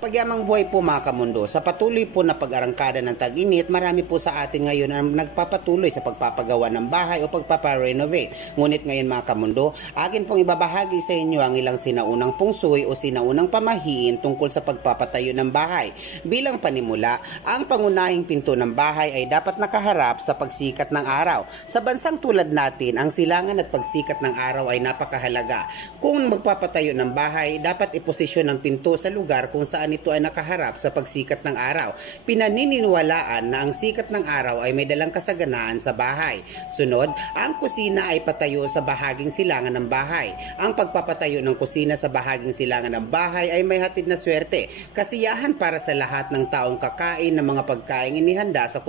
Pagyamang buhay po mga kamundo, sa patuloy po na pag-arangkada ng tag-init, marami po sa atin ngayon ang nagpapatuloy sa pagpapagawa ng bahay o pagpaparenovate. Ngunit ngayon mga kamundo, akin pong ibabahagi sa inyo ang ilang sinaunang pungsoy o sinaunang pamahiin tungkol sa pagpapatayo ng bahay. Bilang panimula, ang pangunahing pinto ng bahay ay dapat nakaharap sa pagsikat ng araw. Sa bansang tulad natin, ang silangan at pagsikat ng araw ay napakahalaga. Kung magpapatayo ng bahay, dapat iposisyon ang pinto sa lugar kung saan ito ay nakaharap sa pagsikat ng araw. Pinaniniwalaan na ang sikat ng araw ay may dalang kasaganaan sa bahay. Sunod, ang kusina ay patayo sa bahaging silangan ng bahay. Ang pagpapatayo ng kusina sa bahaging silangan ng bahay ay may hatid na swerte, kasiyahan para sa lahat ng taong kakain ng mga pagkain inihanda sa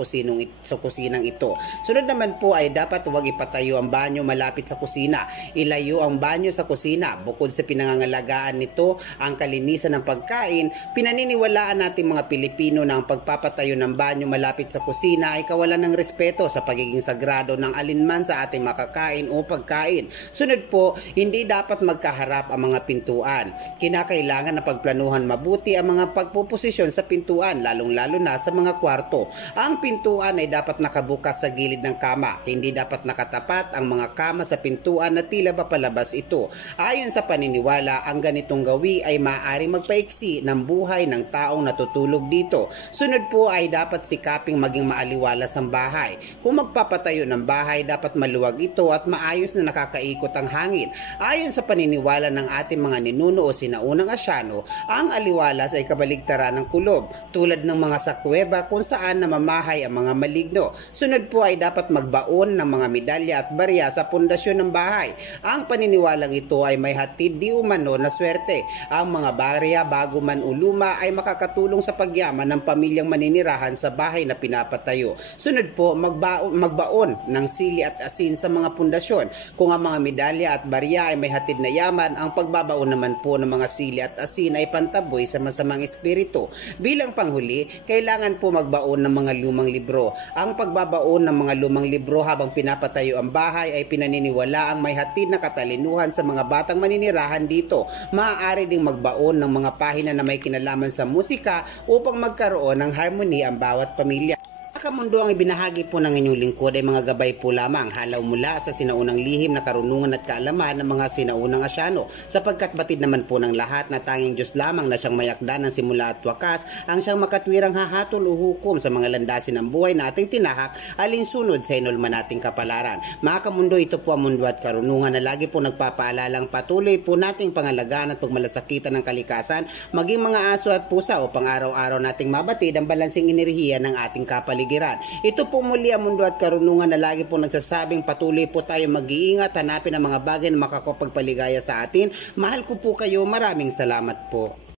kusinang ito. Sunod naman po ay dapat huwag ipatayo ang banyo malapit sa kusina. Ilayo ang banyo sa kusina. Bukod sa pinangangalagaan nito ang kalinisan ng pagkain, pinaniniwalaan natin mga Pilipino na ang pagpapatayo ng banyo malapit sa kusina ay kawalan ng respeto sa pagiging sagrado ng alinman sa ating makakain o pagkain. Sunod po, hindi dapat magkaharap ang mga pintuan. Kinakailangan na pagplanuhan mabuti ang mga pagpuposisyon sa pintuan, lalong-lalo na sa mga kwarto. Ang pintuan ay dapat nakabukas sa gilid ng kama. Hindi dapat nakatapat ang mga kama sa pintuan na tila ba palabas ito. Ayon sa paniniwala, ang ganitong gawi ay maaaring magpaiksi ng buhay ng taong natutulog dito. Sunod po ay dapat sikaping maging maaliwalas ang bahay. Kung magpapatayo ng bahay, dapat maluwag ito at maayos na nakakaikot ang hangin. Ayon sa paniniwala ng ating mga ninuno o sinaunang Asyano, ang aliwalas ay kabaligtaran ng kulob, tulad ng mga sakweba kung saan namamahay ang mga maligno. Sunod po ay dapat magbaon ng mga medalya at barya sa pundasyon ng bahay. Ang paniniwalang ito ay may hatid di umano na swerte. Ang mga barya bago man luma ay makakatulong sa pagyaman ng pamilyang maninirahan sa bahay na pinapatayo. Sunod po, magbaon ng sili at asin sa mga pundasyon. Kung ang mga medalya at barya ay may hatid na yaman, ang pagbabaon naman po ng mga sili at asin ay pantaboy sa masamang espiritu. Bilang panghuli, kailangan po magbaon ng mga lumang libro. Ang pagbabaon ng mga lumang libro habang pinapatayo ang bahay ay pinaniniwala ang may hatid na katalinuhan sa mga batang maninirahan dito. Maaari ding magbaon ng mga pahina na may kinalaman sa musika upang magkaroon ng harmony ang bawat pamilya. Kamundo, ang ibinahagi po ng inyong lingkod ay mga gabay po lamang, halaw mula sa sinaunang lihim na karunungan at kaalaman ng mga sinaunang Asyano, sapagkat batid naman po ng lahat na tanging Diyos lamang na siyang mayakda ng simula at wakas ang siyang makatwirang hahatol o hukom sa mga landasin ng buhay na ating tinahak alinsunod sa inulman nating kapalaran. Mga kamundo, ito po ang mundo at karunungan na lagi po nagpapaalalang patuloy po nating pangalagaan at pagmalasakitan ng kalikasan, maging mga aso at pusa upang araw-araw nating mabatid ang balansing enerhiya ng ating kapaligiran. Ito po muli ang mundo at karunungan na lagi po nagsasabing patuloy po tayo mag-iingat, hanapin ang mga bagay na makakapagpaligaya sa atin. Mahal ko po kayo, maraming salamat po.